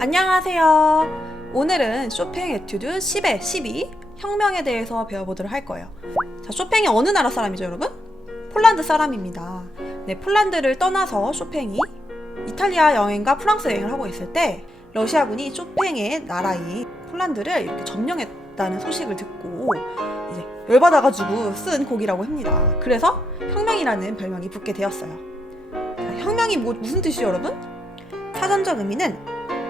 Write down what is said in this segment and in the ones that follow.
안녕하세요. 오늘은 쇼팽 에튜드 10의 12 혁명에 대해서 배워보도록 할 거예요. 자, 쇼팽이 어느 나라 사람이죠, 여러분? 폴란드 사람입니다. 네, 폴란드를 떠나서 쇼팽이 이탈리아 여행과 프랑스 여행을 하고 있을 때 러시아군이 쇼팽의 나라인 폴란드를 이렇게 점령했다는 소식을 듣고 이제 열받아가지고 쓴 곡이라고 합니다. 그래서 혁명이라는 별명이 붙게 되었어요. 자, 혁명이 무슨 뜻이죠, 여러분? 사전적 의미는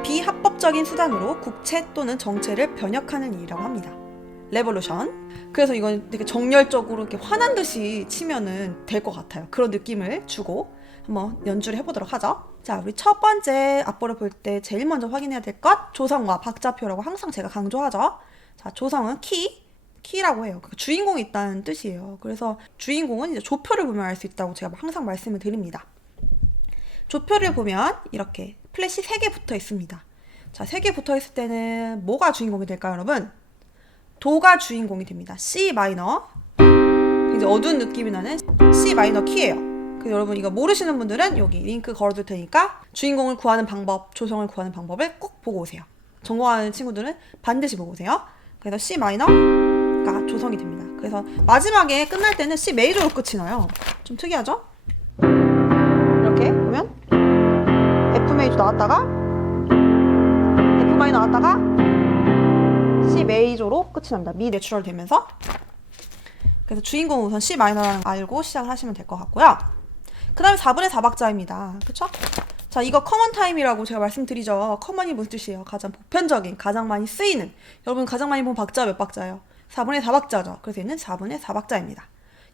비합법적인 수단으로 국채 또는 정체를 변혁하는 일이라고 합니다. 레볼루션. 그래서 이건 되게 정열적으로 이렇게 화난 듯이 치면은 될 것 같아요. 그런 느낌을 주고 한번 연주를 해보도록 하죠. 자, 우리 첫 번째 악보를 볼 때 제일 먼저 확인해야 될 것, 조성과 박자표라고 항상 제가 강조하죠. 자, 조성은 키라고 해요. 주인공이 있다는 뜻이에요. 그래서 주인공은 이제 조표를 보면 알 수 있다고 제가 항상 말씀을 드립니다. 조표를 보면 이렇게 플랫이 3개 붙어 있습니다. 자, 3개 붙어 있을 때는 뭐가 주인공이 될까요, 여러분? 도가 주인공이 됩니다. C 마이너. 굉장히 어두운 느낌이 나는 C 마이너 키예요. 그래서 여러분 이거 모르시는 분들은 여기 링크 걸어둘 테니까 주인공을 구하는 방법, 조성을 구하는 방법을 꼭 보고 오세요. 전공하는 친구들은 반드시 보고 오세요. 그래서 C 마이너가 조성이 됩니다. 그래서 마지막에 끝날 때는 C 메이저로 끝이 나요. 좀 특이하죠? 이렇게 보면 F 메이저 나왔다가 F 마이너 나왔다가 C 메이저로 끝이 납니다. 미 내추럴 되면서. 그래서 주인공은 우선 C 마이너라는 거 알고 시작을 하시면 될 것 같고요. 그 다음에 4분의 4박자입니다. 그쵸? 자, 이거 커먼 타임이라고 제가 말씀드리죠. 커먼이 무슨 뜻이에요? 가장 보편적인, 가장 많이 쓰이는. 여러분 가장 많이 본 박자 몇 박자예요? 4분의 4박자죠. 그래서 얘는 4분의 4박자입니다.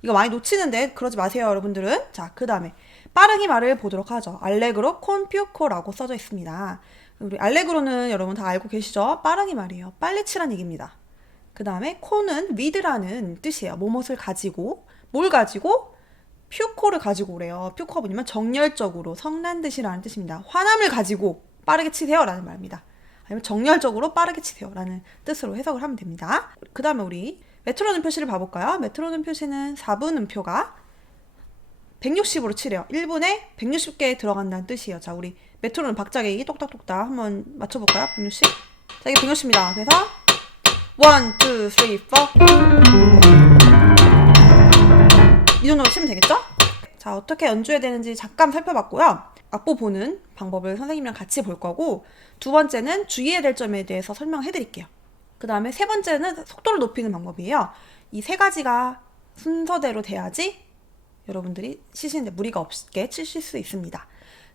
이거 많이 놓치는데 그러지 마세요, 여러분들은. 자, 그 다음에 빠르기 말을 보도록 하죠. 알레그로 콘퓨코라고 써져 있습니다. 우리 알레그로는 여러분 다 알고 계시죠? 빠르기 말이에요. 빨리 치란 얘기입니다. 그 다음에 코는 위드라는 뜻이에요. 뭐뭇을 가지고, 뭘 가지고? 퓨코를 가지고 오래요. 퓨코가 뭐냐면 정열적으로, 성난 듯이라는 뜻입니다. 화남을 가지고 빠르게 치세요 라는 말입니다. 아니면 정열적으로 빠르게 치세요 라는 뜻으로 해석을 하면 됩니다. 그 다음에 우리 메트로놈 표시를 봐볼까요? 메트로놈 표시는 4분 음표가 160으로 치래요. 1분에 160개 들어간다는 뜻이에요. 자, 우리 메트로놈 박자계기 똑딱똑딱 한번 맞춰볼까요? 160? 자, 이게 160입니다. 그래서 1, 2, 3, 4 이 정도로 치면 되겠죠? 자, 어떻게 연주해야 되는지 잠깐 살펴봤고요. 악보 보는 방법을 선생님이랑 같이 볼 거고, 두 번째는 주의해야 될 점에 대해서 설명해 드릴게요. 그 다음에 세 번째는 속도를 높이는 방법이에요. 이 세 가지가 순서대로 돼야지 여러분들이 치시는데 무리가 없게 치실 수 있습니다.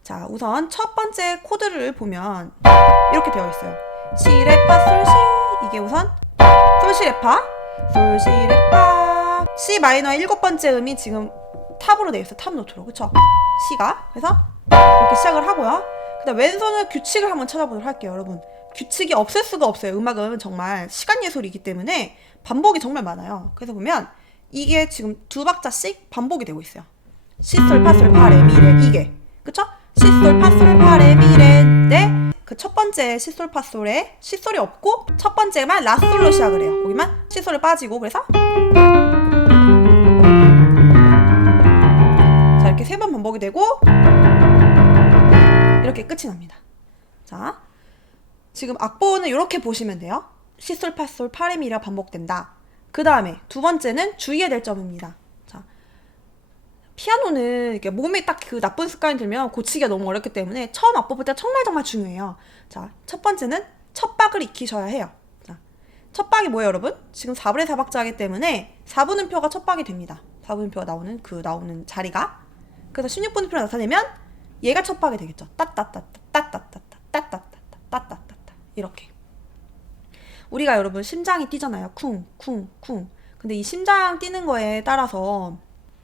자, 우선 첫 번째 코드를 보면 이렇게 되어 있어요. 시, 레, 파, 솔, 시. 이게 우선 솔, 시, 레, 파, 솔, 시, 레, 파. C 마이너의 7번째 음이 지금 탑으로 되어 있어요. 탑 노트로. 그쵸? C가. 그래서 이렇게 시작을 하고요. 그 다음 왼손은 규칙을 한번 찾아보도록 할게요, 여러분. 규칙이 없을 수가 없어요. 음악은 정말 시간 예술이기 때문에 반복이 정말 많아요. 그래서 보면 이게 지금 2박자씩 반복이 되고 있어요. 시, 솔, 파, 솔, 파, 레, 미, 레. 이게. 그쵸? 시, 솔, 파, 솔, 파, 레, 미, 레인데 그 첫 번째 시, 솔, 파, 솔에 시솔이 없고 첫 번째만 라, 솔로 시작을 해요. 여기만 시솔을 빠지고 그래서 자, 이렇게 3번 반복이 되고 이렇게 끝이 납니다. 자, 지금 악보는 이렇게 보시면 돼요. 시, 솔, 파, 솔, 파, 레, 미가 반복된다. 그 다음에 두 번째는 주의해야 될 점입니다. 자, 피아노는 이렇게 몸에 딱 그 나쁜 습관이 들면 고치기가 너무 어렵기 때문에 처음 악보 볼 때 정말 중요해요. 자, 첫 번째는 첫 박을 익히셔야 해요. 자, 첫 박이 뭐예요, 여러분? 지금 4분의 4박자이기 때문에 4분음표가 첫 박이 됩니다. 4분음표가 나오는 자리가. 그래서 16분음표를 나타내면 얘가 첫 박이 되겠죠. 따따따따따따따따따따따따따따 이렇게. 우리가 여러분 심장이 뛰잖아요. 쿵쿵쿵. 근데 이 심장 뛰는 거에 따라서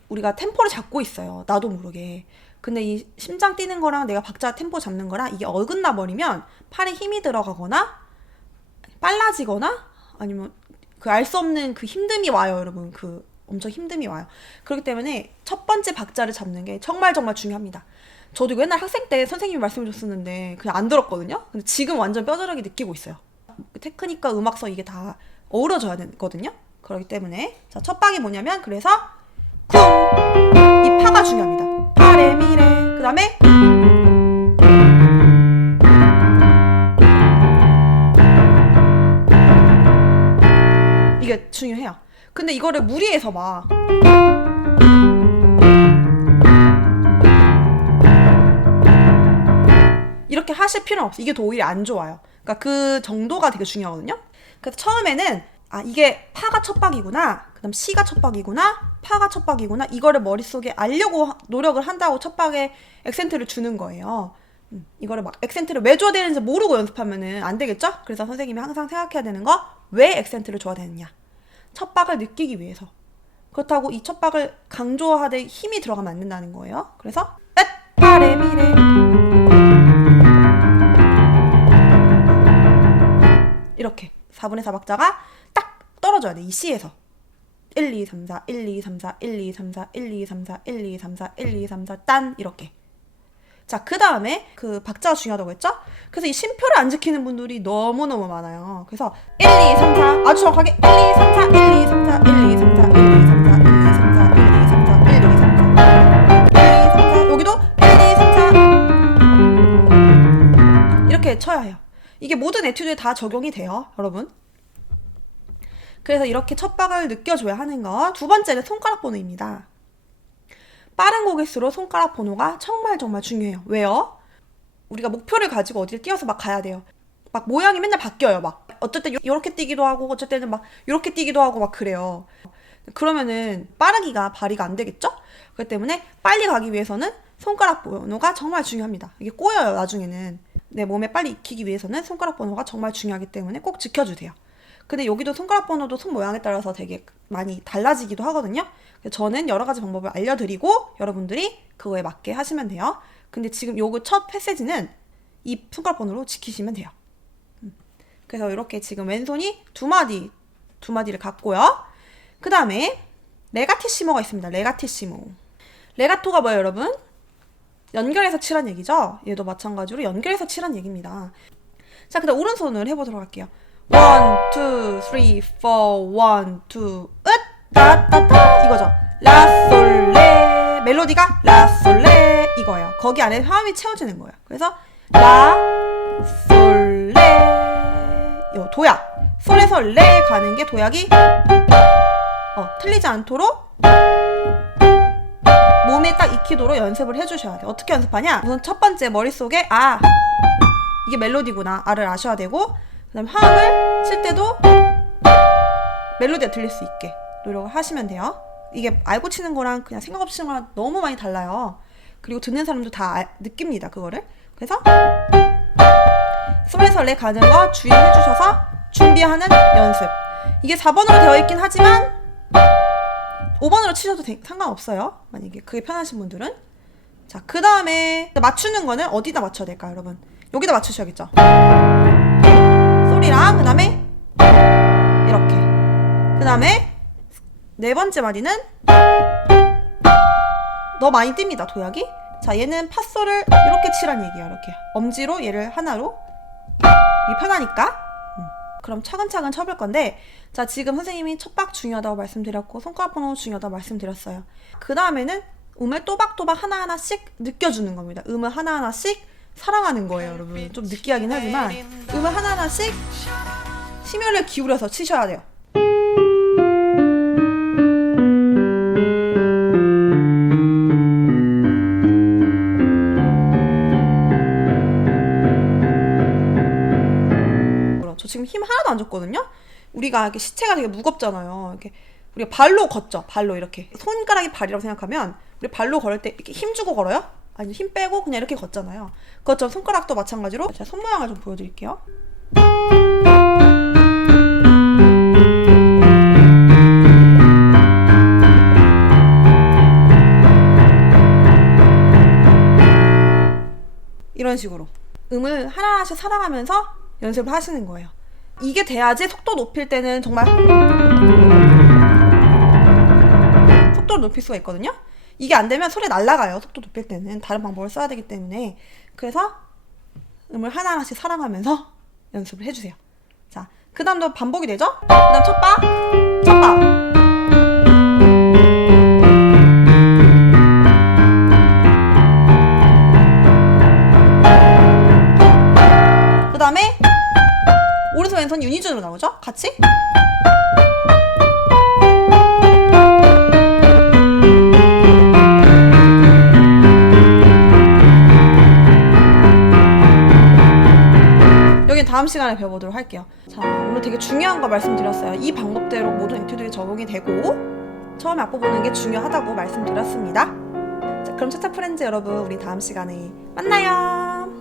우리가 템포를 잡고 있어요. 나도 모르게. 근데 이 심장 뛰는 거랑 내가 박자 템포 잡는 거랑 이게 어긋나 버리면 팔에 힘이 들어가거나 빨라지거나 아니면 그 알 수 없는 그 힘듦이 와요, 여러분. 그 엄청 힘듦이 와요. 그렇기 때문에 첫 번째 박자를 잡는 게 정말 중요합니다. 저도 이거 옛날 학생 때 선생님이 말씀해 줬었는데 그냥 안 들었거든요. 근데 지금 완전 뼈저리게 느끼고 있어요. 테크닉과 음악성 이게 다 어우러져야 되거든요. 그렇기 때문에 자, 첫 박이 뭐냐면 그래서 쿵 근데 이거를 무리해서 막 이렇게 하실 필요는 없어. 이게 더 오히려 안 좋아요. 그러니까 그 정도가 되게 중요하거든요. 그래서 처음에는 이게 파가 첫 박이구나, 그 다음 시가 첫 박이구나, 파가 첫 박이구나, 이거를 머릿속에 알려고 노력을 한다고 첫 박에 액센트를 주는 거예요. 이거를 막 액센트를 왜 줘야 되는지 모르고 연습하면은 안 되겠죠? 그래서 선생님이 항상 생각해야 되는 거, 왜 액센트를 줘야 되느냐. 첫 박을 느끼기 위해서. 그렇다고 이 첫 박을 강조하되 힘이 들어가면 안 된다는 거예요. 그래서 엣, 파레, 미레. 이렇게 4분의 4 박자가 딱 떨어져야 돼. 이 C에서 1, 2, 3, 4, 1, 2, 3, 4, 1, 2, 3, 4, 1, 2, 3, 4, 1, 2, 3, 4, 1, 2, 3, 4, 딴 이렇게. 자, 그 다음에 그 박자가 중요하다고 했죠? 그래서 이 쉼표를 안 지키는 분들이 너무너무 많아요. 그래서 1, 2, 3, 4 아주 정확하게 1, 2, 3, 4, 1, 2, 3, 4, 1, 2, 3, 4, 1, 2, 3, 4, 1, 2, 3, 4, 1, 2, 3, 4, 1, 2, 3, 4, 1, 2, 3, 4 여기도 1, 2, 3, 4 이렇게 쳐야 해요. 이게 모든 에튜드에 다 적용이 돼요, 여러분. 그래서 이렇게 첫 박을 느껴줘야 하는 거. 두 번째는 손가락 번호입니다. 빠른 곡일수록 손가락 번호가 정말 중요해요. 왜요? 우리가 목표를 가지고 어디를 뛰어서 막 가야 돼요. 막 모양이 맨날 바뀌어요. 막 어쩔 때 요렇게 뛰기도 하고 어쩔 때는 막 요렇게 뛰기도 하고 막 그래요. 그러면은 빠르기가 발휘가 안 되겠죠? 그렇기 때문에 빨리 가기 위해서는 손가락 번호가 정말 중요합니다. 이게 꼬여요, 나중에는. 내 몸에 빨리 익히기 위해서는 손가락 번호가 정말 중요하기 때문에 꼭 지켜주세요. 근데 여기도 손가락 번호도 손 모양에 따라서 되게 많이 달라지기도 하거든요. 저는 여러 가지 방법을 알려드리고 여러분들이 그거에 맞게 하시면 돼요. 근데 지금 요거 첫 패세지는 이 손가락 번호로 지키시면 돼요. 그래서 이렇게 지금 왼손이 두 마디를 갖고요. 그 다음에 레가티시모가 있습니다. 레가티시모. 레가토가 뭐예요, 여러분? 연결해서 치란 얘기죠? 얘도 마찬가지로 연결해서 치란 얘기입니다. 자, 그다음 오른손을 해보도록 할게요. 1, 2, 3, 4, 1, 2, 으, 따따따 이거죠. 라, 솔, 레. 멜로디가 라, 솔, 레 이거예요. 거기 안에 화음이 채워지는 거예요. 그래서 라, 솔, 레. 요 도약. 솔에서 레 가는 게 도약이 틀리지 않도록 몸에 딱 익히도록 연습을 해주셔야 돼요. 어떻게 연습하냐? 우선 첫 번째 머릿속에 이게 멜로디구나 를 아셔야 되고, 그 다음에 화음을 칠 때도 멜로디가 들릴 수 있게 노력을 하시면 돼요. 이게 알고 치는 거랑 그냥 생각 없이 치는 거랑 너무 많이 달라요. 그리고 듣는 사람도 다 느낍니다, 그거를. 그래서 솔에서 레 가는 거 주의해 주셔서 준비하는 연습. 이게 4번으로 되어 있긴 하지만 5번으로 치셔도 상관없어요, 만약에 그게 편하신 분들은. 자, 그 다음에 맞추는 거는 어디다 맞춰야 될까요, 여러분? 여기다 맞추셔야겠죠. 솔이랑 그 다음에 이렇게. 그 다음에 네 번째 마디는 너 많이 띱니다, 도약이. 자, 얘는 팥솔을 이렇게 치란 얘기예요. 이렇게 엄지로 얘를 하나로. 이게 편하니까. 그럼 차근차근 쳐볼 건데, 자, 지금 선생님이 첫 박 중요하다고 말씀드렸고 손가락 번호 중요하다고 말씀드렸어요. 그 다음에는 음을 또박또박 하나하나씩 느껴주는 겁니다. 음을 하나하나씩 사랑하는 거예요, 여러분. 좀 느끼하긴 하지만 음을 하나하나씩 심혈을 기울여서 치셔야 돼요. 저 지금 힘 하나도 안 줬거든요. 우리가 이렇게 시체가 되게 무겁잖아요. 이렇게 우리가 발로 걷죠. 발로 이렇게 손가락이 발이라고 생각하면 우리 발로 걸을 때 이렇게 힘 주고 걸어요? 아니, 힘 빼고 그냥 이렇게 걷잖아요. 그것처럼 손가락도 마찬가지로 제가 손 모양을 좀 보여드릴게요. 이런 식으로 음을 하나하나씩 사랑하면서 연습을 하시는 거예요. 이게 돼야지 속도 높일 때는 정말 속도를 높일 수가 있거든요. 이게 안 되면 소리 날아가요. 속도 높일 때는 다른 방법을 써야 되기 때문에. 그래서 음을 하나하나씩 사랑하면서 연습을 해주세요. 자, 그 다음도 반복이 되죠? 그 다음 첫 바, 첫 바. 그 다음에 오른손 왼손 유니존으로 나오죠? 같이. 시간에 배워보도록 할게요. 자, 오늘 되게 중요한 거 말씀드렸어요. 이 방법대로 모든 에튜드에 적용이 되고 처음에 악보 보는 게 중요하다고 말씀드렸습니다. 자, 그럼 차차 프렌즈 여러분, 우리 다음 시간에 만나요.